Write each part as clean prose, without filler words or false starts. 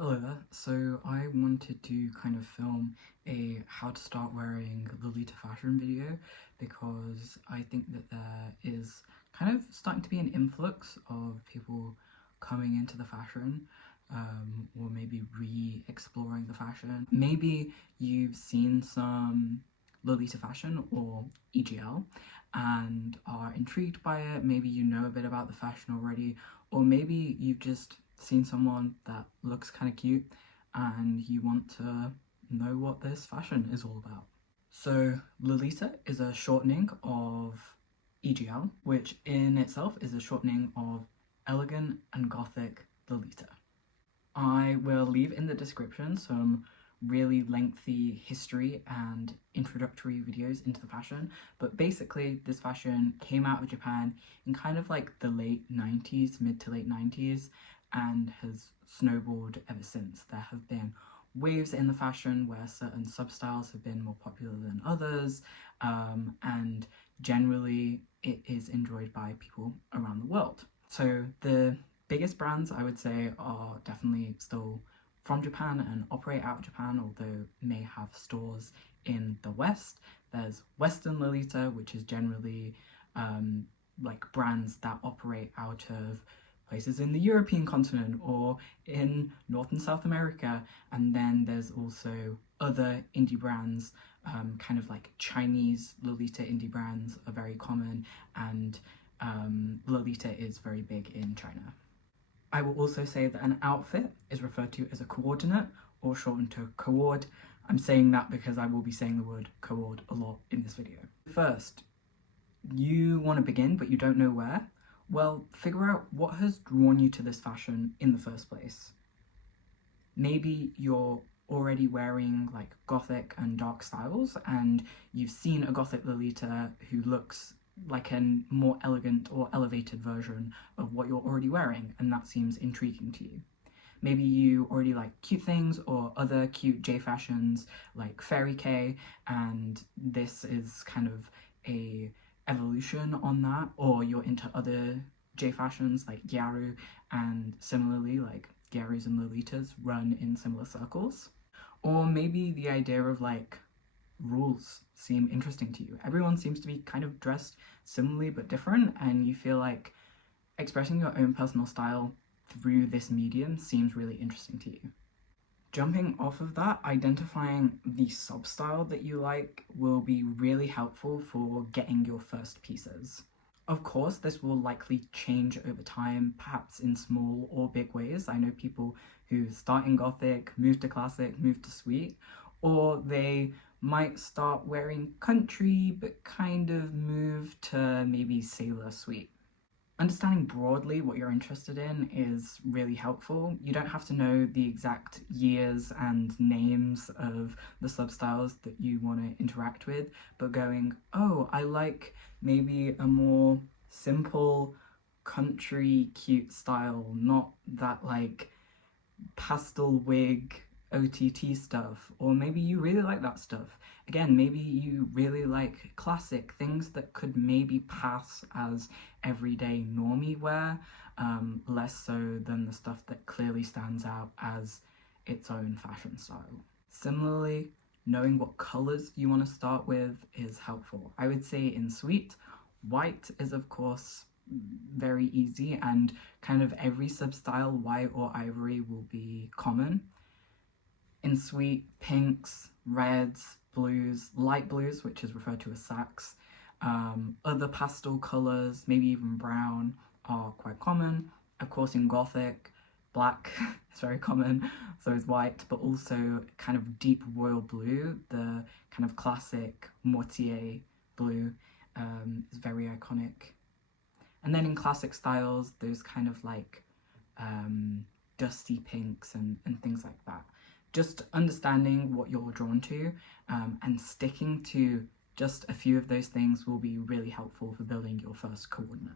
Hello there. So I wanted to kind of film a how to start wearing Lolita fashion video because I think that there is kind of starting to be an influx of people coming into the fashion, or maybe re-exploring the fashion. Maybe you've seen some Lolita fashion or EGL and are intrigued by it. Maybe you know a bit about the fashion already, or maybe you've just seen someone that looks kind of cute and you want to know what this fashion is all about. So Lolita is a shortening of EGL, which in itself is a shortening of Elegant and Gothic Lolita. I will leave in the description some really lengthy history and introductory videos into the fashion, but basically this fashion came out of Japan in kind of like the late 90s, mid to late 90s, and has snowballed ever since. There have been waves in the fashion where certain substyles have been more popular than others, and generally it is enjoyed by people around the world. So the biggest brands I would say are definitely still from Japan and operate out of Japan, although may have stores in the West. There's Western Lolita, which is generally like brands that operate out of places in the European continent or in North and South America. And then there's also other indie brands, kind of like Chinese Lolita indie brands are very common, and Lolita is very big in China. I will also say that an outfit is referred to as a coordinate, or shortened to coord. I'm saying that because I will be saying the word coord a lot in this video. First, you want to begin but you don't know where? Well, figure out what has drawn you to this fashion in the first place. Maybe you're already wearing like gothic and dark styles and you've seen a gothic Lolita who looks like a more elegant or elevated version of what you're already wearing, and that seems intriguing to you. Maybe you already like cute things or other cute J fashions like Fairy K, and this is kind of a evolution on that, or you're into other J fashions like Gyaru, and similarly like Gyarus and Lolitas run in similar circles. Or maybe the idea of like rules seem interesting to you. Everyone seems to be kind of dressed similarly but different, and you feel like expressing your own personal style through this medium seems really interesting to you. Jumping off of that, identifying the sub-style that you like will be really helpful for getting your first pieces. Of course, this will likely change over time, perhaps in small or big ways. I know people who start in Gothic, move to Classic, move to Sweet, or they might start wearing country but kind of move to maybe Sailor Sweet. Understanding broadly what you're interested in is really helpful. You don't have to know the exact years and names of the substyles that you want to interact with, but going, oh, I like maybe a more simple country cute style, not that like pastel wig OTT stuff, or maybe you really like that stuff. Again, maybe you really like classic things that could maybe pass as everyday normie wear, less so than the stuff that clearly stands out as its own fashion style. Similarly, knowing what colors you want to start with is helpful. I would say in Sweet, white is of course very easy, and kind of every substyle, white or ivory, will be common. In Sweet, pinks, reds, blues, light blues, which is referred to as sax, other pastel colours, maybe even brown, are quite common. Of course, in Gothic, black is very common, so is white, but also kind of deep royal blue, the kind of classic Mortier blue, is very iconic. And then in classic styles, those kind of like dusty pinks and things like that. Just understanding what you're drawn to, and sticking to just a few of those things will be really helpful for building your first coordinate.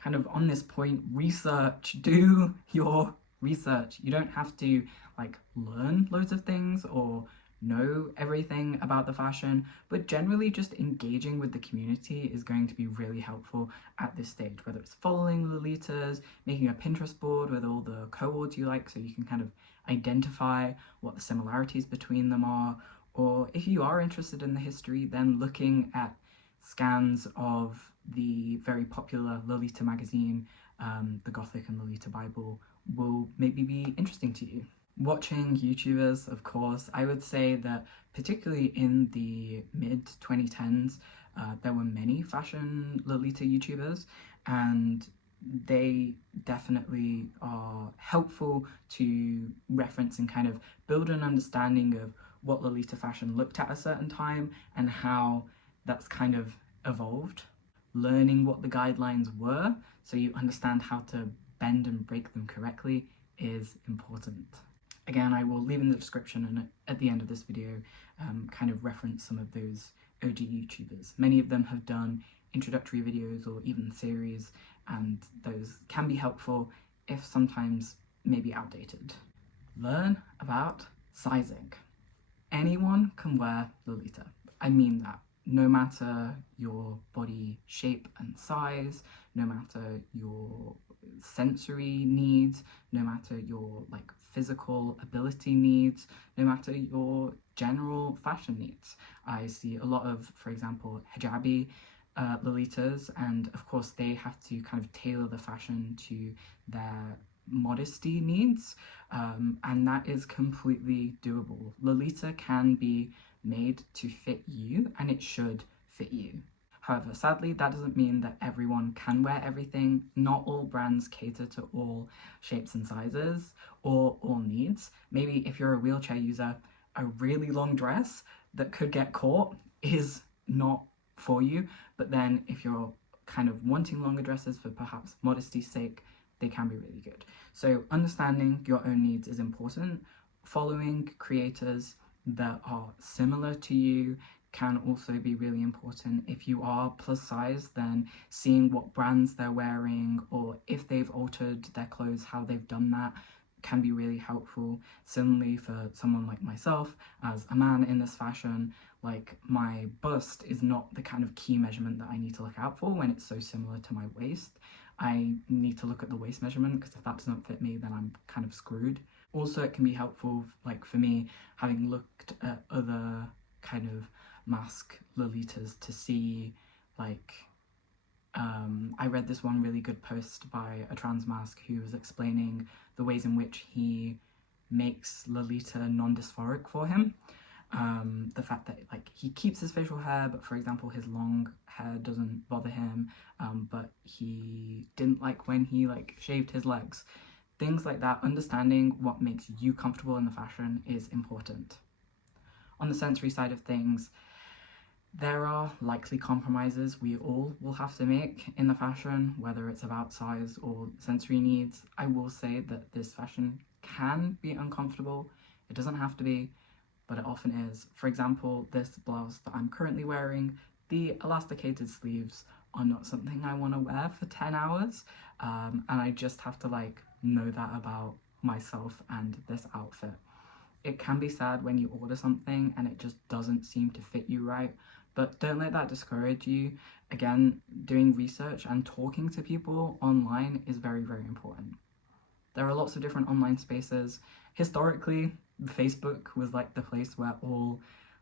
Kind of on this point, research, do your research. You don't have to like learn loads of things or know everything about the fashion, but generally just engaging with the community is going to be really helpful at this stage, whether it's following Lolitas, making a Pinterest board with all the coords you like so you can kind of identify what the similarities between them are, or if you are interested in the history, then looking at scans of the very popular Lolita magazine, the Gothic and Lolita Bible, will maybe be interesting to you. Watching YouTubers, of course, I would say that particularly in the mid 2010s, there were many fashion Lolita YouTubers, and they definitely are helpful to reference and kind of build an understanding of what Lolita fashion looked at a certain time and how that's kind of evolved. Learning what the guidelines were so you understand how to bend and break them correctly is important. Again, I will leave in the description and at the end of this video kind of reference some of those OG YouTubers. Many of them have done introductory videos or even series, and those can be helpful if sometimes maybe outdated. Learn about sizing. Anyone can wear Lolita. I mean that. No matter your body shape and size, no matter your sensory needs, no matter your physical ability needs, no matter your general fashion needs. I see a lot of, for example, hijabi Lolitas, and of course they have to kind of tailor the fashion to their modesty needs, and that is completely doable. Lolita can be made to fit you, and it should fit you. However, sadly, that doesn't mean that everyone can wear everything. Not all brands cater to all shapes and sizes or all needs. Maybe if you're a wheelchair user, a really long dress that could get caught is not for you. But then if you're kind of wanting longer dresses for perhaps modesty's sake, they can be really good. So understanding your own needs is important. Following creators that are similar to you can also be really important. If you are plus size, then seeing what brands they're wearing, or if they've altered their clothes, how they've done that, can be really helpful. Similarly, for someone like myself, as a man in this fashion, my bust is not the kind of key measurement that I need to look out for when it's so similar to my waist. I need to look at the waist measurement, because if that doesn't fit me, then I'm kind of screwed. Also, it can be helpful, for me, having looked at other kind of mask Lolitas to see, I read this one really good post by a trans mask who was explaining the ways in which he makes Lolita non-dysphoric for him. The fact that he keeps his facial hair, but for example his long hair doesn't bother him, but he didn't like when he shaved his legs. Things like that. Understanding what makes you comfortable in the fashion is important. On the sensory side of things, there are likely compromises we all will have to make in the fashion, whether it's about size or sensory needs. I will say that this fashion can be uncomfortable. It doesn't have to be, but it often is. For example, this blouse that I'm currently wearing, the elasticated sleeves are not something I want to wear for 10 hours, and I just have to know that about myself and this outfit. It can be sad when you order something and it just doesn't seem to fit you right, but don't let that discourage you. Again, doing research and talking to people online is very, very important. There are lots of different online spaces. Historically, Facebook was the place where all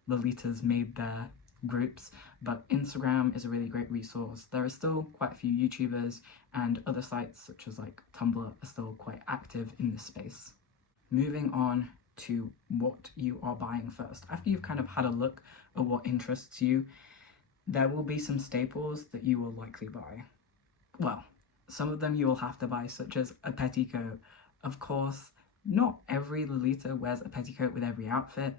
Lolitas made their groups, but Instagram is a really great resource. There are still quite a few YouTubers, and other sites such as Tumblr are still quite active in this space. Moving on to what you are buying first. After you've kind of had a look at what interests you, there will be some staples that you will likely buy. Well, some of them you will have to buy, such as a petticoat. Of course, not every Lolita wears a petticoat with every outfit.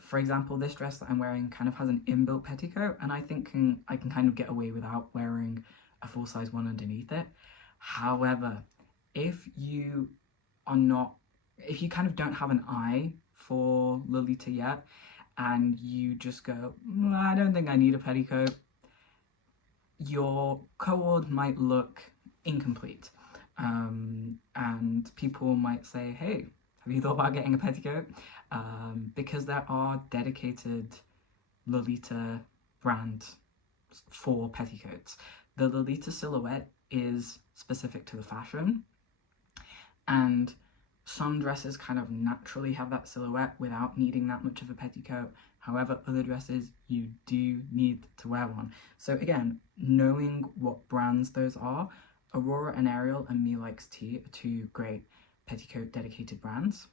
For example, this dress that I'm wearing kind of has an inbuilt petticoat, and I think I can kind of get away without wearing a full-size one underneath it. However, if you kind of don't have an eye for Lolita yet, and you just go, I don't think I need a petticoat, your co-ord might look incomplete. And people might say, hey, have you thought about getting a petticoat? Because there are dedicated Lolita brands for petticoats. The Lolita silhouette is specific to the fashion, and Some dresses kind of naturally have that silhouette without needing that much of a petticoat. However, other dresses, you do need to wear one. So again, knowing what brands those are, Aurora and Ariel and Me Likes Tea are two great petticoat dedicated brands.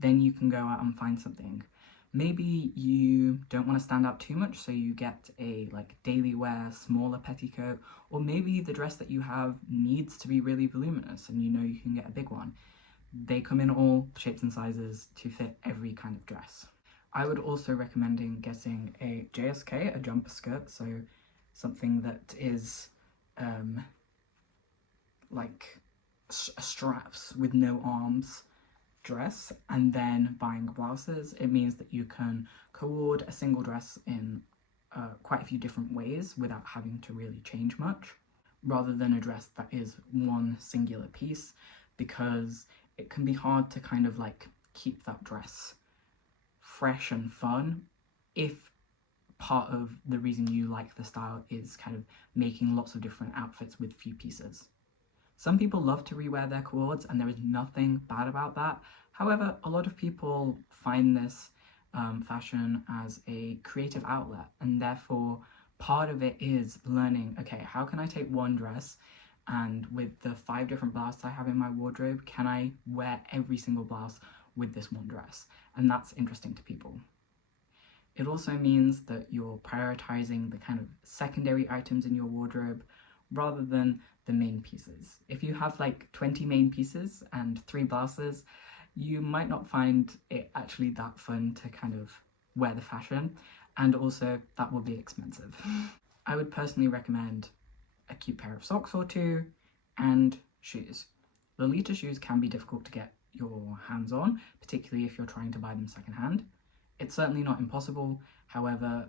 Then you can go out and find something. Maybe you don't want to stand out too much, so you get a like daily wear, smaller petticoat, or maybe the dress that you have needs to be really voluminous and you know you can get a big one. They come in all shapes and sizes to fit every kind of dress. I would also recommend getting a JSK, a jumper skirt, so something that is like straps with no arms dress, and then buying blouses. It means that you can co-ord a single dress in quite a few different ways without having to really change much, rather than a dress that is one singular piece, because it can be hard to kind of like keep that dress fresh and fun if part of the reason you like the style is kind of making lots of different outfits with few pieces. Some people love to rewear their cords, and there is nothing bad about that. However, a lot of people find this fashion as a creative outlet, and therefore part of it is learning, okay, how can I take one dress and with the 5 different blouses I have in my wardrobe, can I wear every single blouse with this one dress? And that's interesting to people. It also means that you're prioritizing the kind of secondary items in your wardrobe rather than the main pieces. If you have like 20 main pieces and 3 blouses, you might not find it actually that fun to kind of wear the fashion, and also that will be expensive. I would personally recommend a cute pair of socks or 2 and shoes. Lolita shoes can be difficult to get your hands on, particularly if you're trying to buy them secondhand. It's certainly not impossible, however,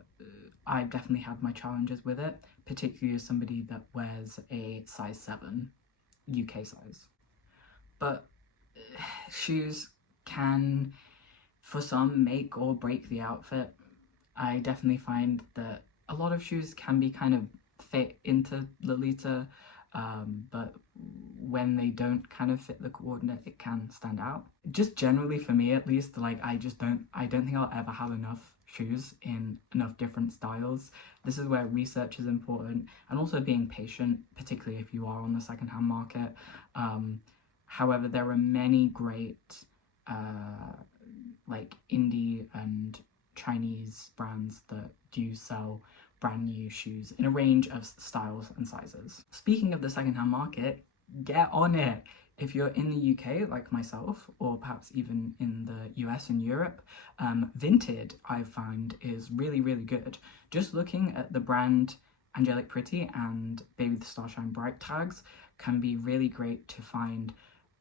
I've definitely had my challenges with it, particularly as somebody that wears a size 7 UK size. But shoes can, for some, make or break the outfit. I definitely find that a lot of shoes can be kind of fit into Lolita, but when they don't kind of fit the coordinate, it can stand out. Just generally for me at least, like I don't think I'll ever have enough shoes in enough different styles. This is where research is important, and also being patient, particularly if you are on the secondhand market. However, there are many great like indie and Chinese brands that do sell brand new shoes in a range of styles and sizes. Speaking of the secondhand market, get on it. If you're in the UK like myself, or perhaps even in the US and Europe, Vinted I find is really good. Just looking at the brand Angelic Pretty and Baby the Starshine Bright tags can be really great to find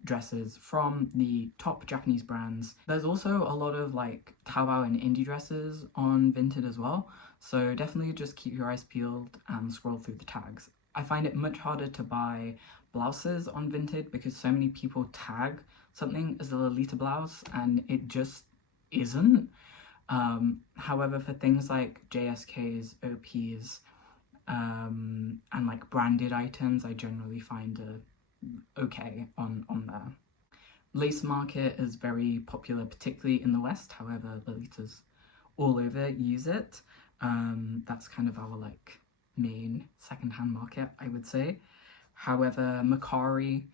dresses from the top Japanese brands. There's also a lot of like Taobao and indie dresses on Vinted as well, so definitely just keep your eyes peeled and scroll through the tags. I find it much harder to buy blouses on Vinted because so many people tag something as a Lolita blouse and it just isn't. However, for things like JSKs, OPs, and like branded items, I generally find okay on there. Lace market is very popular, particularly in the West. However, Lolitas all over use it. That's kind of our like main secondhand market, I would say. However, Mercari,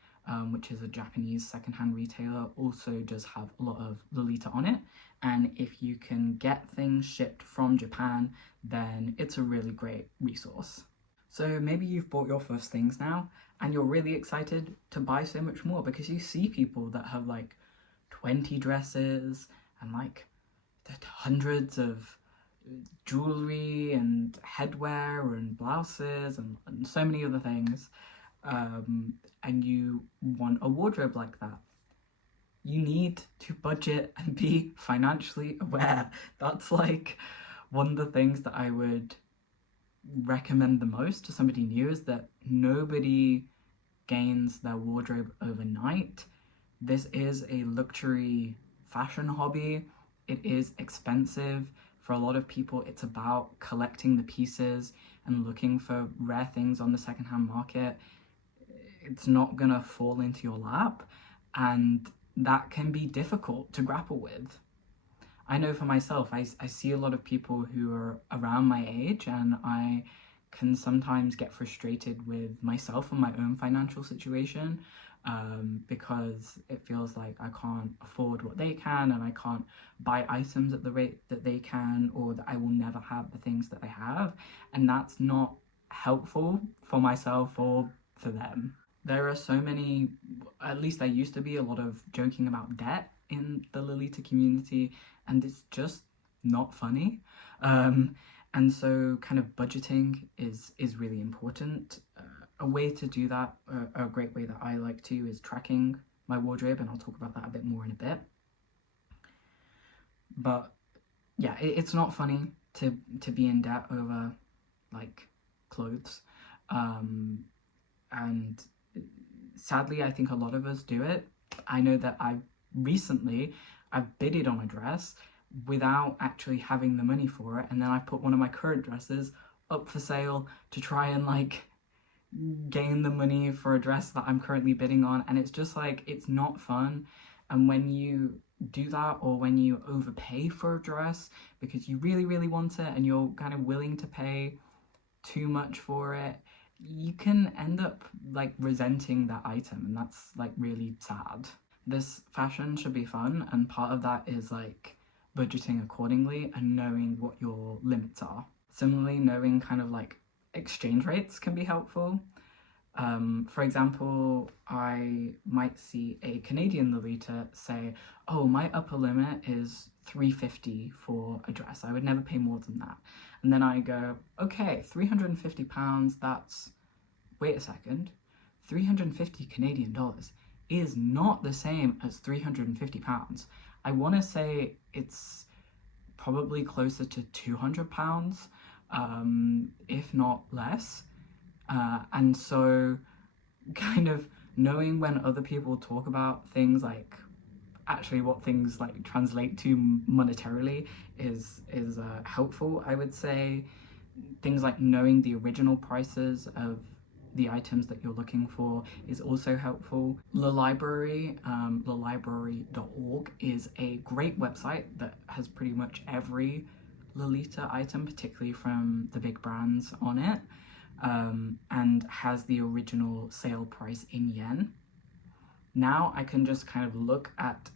which is a Japanese secondhand retailer, also does have a lot of Lolita on it. And if you can get things shipped from Japan, then it's a really great resource. So maybe you've bought your first things now and you're really excited to buy so much more because you see people that have like 20 dresses and like hundreds of jewelry and headwear and blouses and so many other things, and you want a wardrobe like that. You need to budget and be financially aware. That's like one of the things that I would recommend the most to somebody new, is that nobody gains their wardrobe overnight. This is a luxury fashion hobby. It is expensive. For a lot of people, it's about collecting the pieces and looking for rare things on the secondhand market. It's not gonna fall into your lap, and that can be difficult to grapple with. I know for myself, I see a lot of people who are around my age, and I can sometimes get frustrated with myself and my own financial situation, because it feels like I can't afford what they can, and I can't buy items at the rate that they can, or that I will never have the things that they have, and that's not helpful for myself or for them. There are so many, at least there used to be a lot of joking about debt in the Lolita community, and it's just not funny. Um, and so kind of budgeting is really important. A way to do that, a great way that I like to, is tracking my wardrobe, and I'll talk about that a bit more in a bit. But yeah, it's not funny to be in debt over like clothes. And sadly, I think a lot of us do it. I know that I've bidded on a dress without actually having the money for it, and then I put one of my current dresses up for sale to try and like gain the money for a dress that I'm currently bidding on, and it's just like, it's not fun. And when you do that, or when you overpay for a dress because you really want it and you're kind of willing to pay too much for it, you can end up like resenting that item, and that's like really sad. This fashion should be fun, and part of that is like budgeting accordingly and knowing what your limits are. Similarly, knowing kind of like exchange rates can be helpful. For example, I might see a Canadian Lolita say, oh, my upper limit is $350 for a dress. I would never pay more than that. And then I go, okay, £350, that's, wait a second, 350 Canadian dollars is not the same as £350. I want to say it's probably closer to £200, if not less. And so kind of knowing when other people talk about things, like actually what things like translate to monetarily, is helpful. I would say things like knowing the original prices of the items that you're looking for is also helpful. The library, thelibrary.org, is a great website that has pretty much every Lolita item, particularly from the big brands, on it, and has the original sale price in yen. Now I can just kind of look at,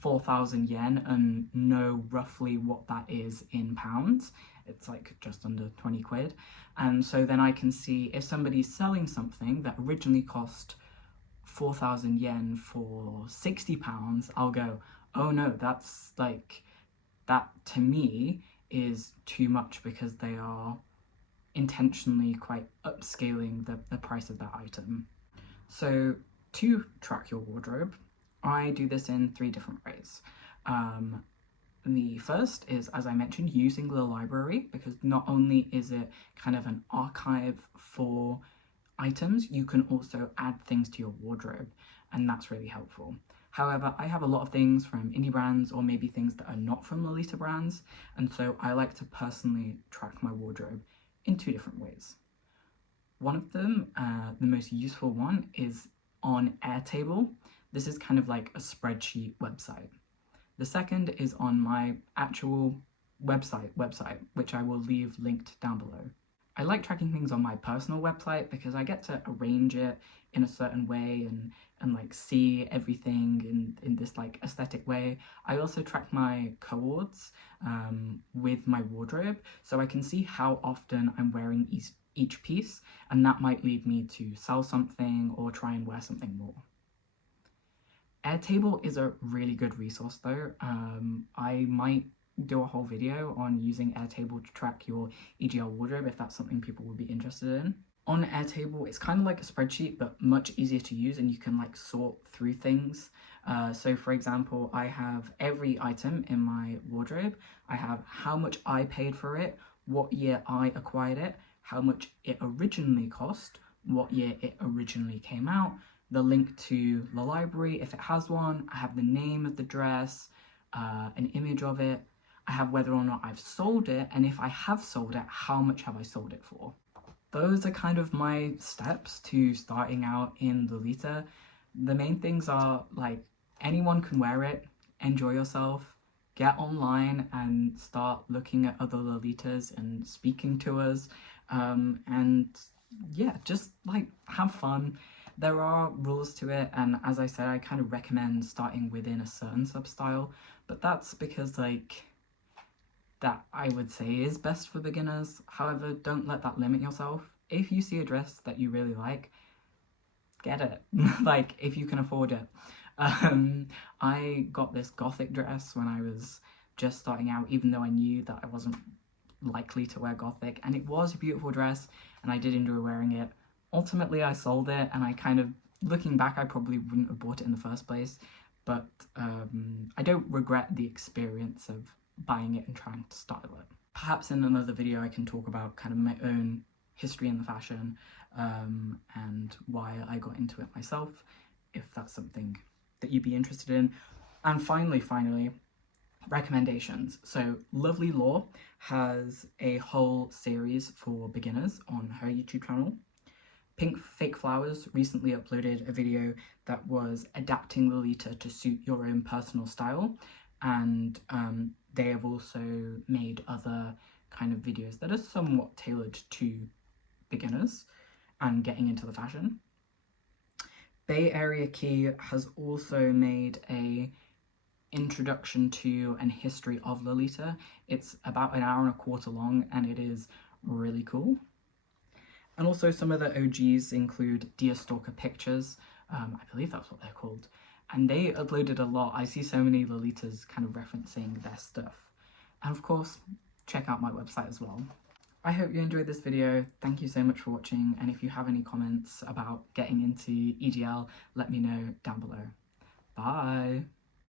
4,000 yen and know roughly what that is in pounds. It's like just under 20 quid. And so then I can see if somebody's selling something that originally cost 4,000 yen for £60, I'll go, oh no, that's like, that to me is too much, because they are intentionally quite upscaling the price of that item. So to track your wardrobe, I do this in 3 different ways. The first is, as I mentioned, using the library, because not only is it kind of an archive for items, you can also add things to your wardrobe, and that's really helpful. However, I have a lot of things from indie brands, or maybe things that are not from Lolita brands, and so I like to personally track my wardrobe in 2 different ways. One of them, the most useful one, is on Airtable. This is kind of like a spreadsheet website. The second is on my actual website, which I will leave linked down below. I like tracking things on my personal website because I get to arrange it in a certain way and like see everything in this like aesthetic way. I also track my coords with my wardrobe, so I can see how often I'm wearing each piece, and that might lead me to sell something or try and wear something more. Airtable is a really good resource though. I might do a whole video on using Airtable to track your EGL wardrobe if that's something people would be interested in. On Airtable, it's kind of like a spreadsheet, but much easier to use, and you can like sort through things. So for example, I have every item in my wardrobe. I have how much I paid for it, what year I acquired it, how much it originally cost, what year it originally came out, the link to the library if it has one. I have the name of the dress, an image of it. I have whether or not I've sold it, and if I have sold it, how much have I sold it for. Those are kind of my steps to starting out in Lolita. The main things are like anyone can wear it, enjoy yourself, get online and start looking at other Lolitas and speaking to us, and yeah, just like have fun. There are rules to it, and as I said, I kind of recommend starting within a certain substyle, but that's because like that I would say is best for beginners. However, don't let that limit yourself. If you see a dress that you really like, get it. Like, if you can afford it. I got this gothic dress when I was just starting out, even though I knew that I wasn't likely to wear gothic, and it was a beautiful dress, and I did enjoy wearing it. Ultimately, I sold it, and I kind of, looking back, I probably wouldn't have bought it in the first place, but I don't regret the experience of buying it and trying to style it. Perhaps in another video I can talk about kind of my own history in the fashion, and why I got into it myself, if that's something that you'd be interested in. And finally, recommendations. So Lovely Law has a whole series for beginners on her YouTube channel. Pink Fake Flowers recently uploaded a video that was adapting Lolita to suit your own personal style, and they have also made other kind of videos that are somewhat tailored to beginners and getting into the fashion. Bay Area Key has also made a introduction to and history of Lolita. It's about an hour and a quarter long, and it is really cool. And also some of the OGs include Dear Stalker Pictures, I believe that's what they're called, and they uploaded a lot. I see so many Lolitas kind of referencing their stuff. And of course, check out my website as well. I hope you enjoyed this video. Thank you so much for watching, and if you have any comments about getting into EGL, let me know down below. Bye!